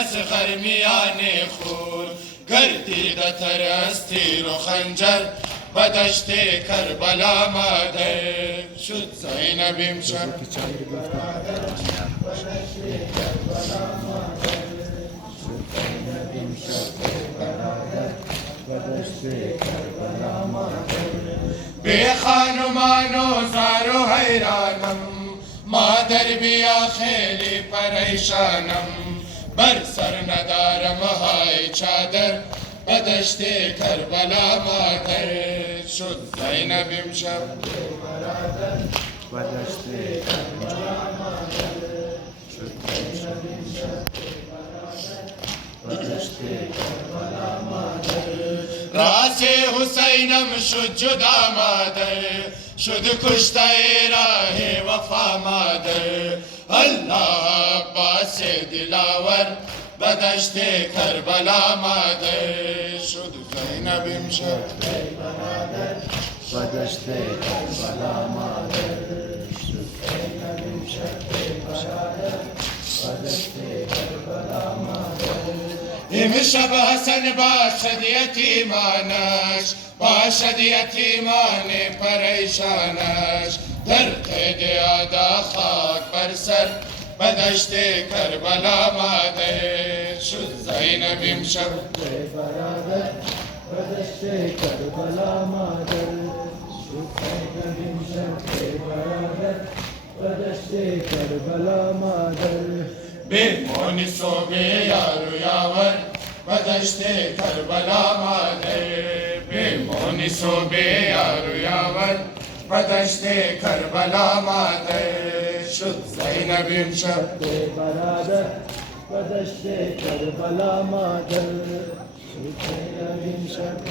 اصغر میان خون گردیده از تیر و خنجر به دشت کربلا ماده شد زینب امشب بی خانمان و زار و حیرانم مادر بیا خیلی پریشانم بر سر ندارم های چادر به دشت کربلا مادر شد زینب امشب به دشت کربلا مادر شد زینب امشب به دشت کربلا مادر راس حسینم شد جدا مادر شد کشته راه وفا مادر الله عباس دلاور به دشت کربلا مادر شد زینب امشب به دشت کربلا مادر شد زینب امشب به دشت کربلا مادر امشب حسن باشد یتیمانش باشد یتیمان پریشانش در قید یادا خاک بر سر به دشت کربلا ماده شد زینب امشب به دشت کربلا مادر شد زینب امشب به دشت کربلا مادر به مونس و به یار و یاور به دشت کربلا ماده به مونس و به یار و یاور به دشت کربلا ماده شد زینب امشب به دشت کربلا مادر شد زینب امشب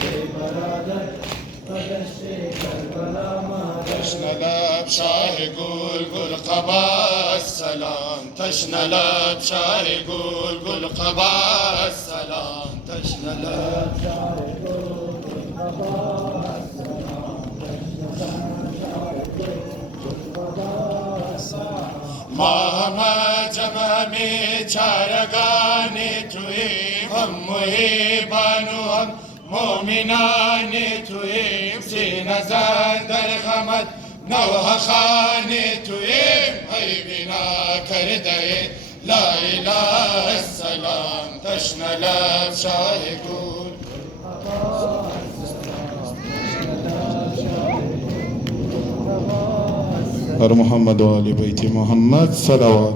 به دشت کربلا مادر تشنه لب شاه گل گل قبا سلام تشنه لب شاه گل گل قبا سلام تشنه لب شاه گل گل قبا ما همه جمع چارگانی توییم هم محبان و هم مومنانی توییم سینه زن در غمت نوح خانی توییم ای بنا کرده لا اله السلام تشنه لب شاه گل بر محمد و آل بیت محمد صلوات.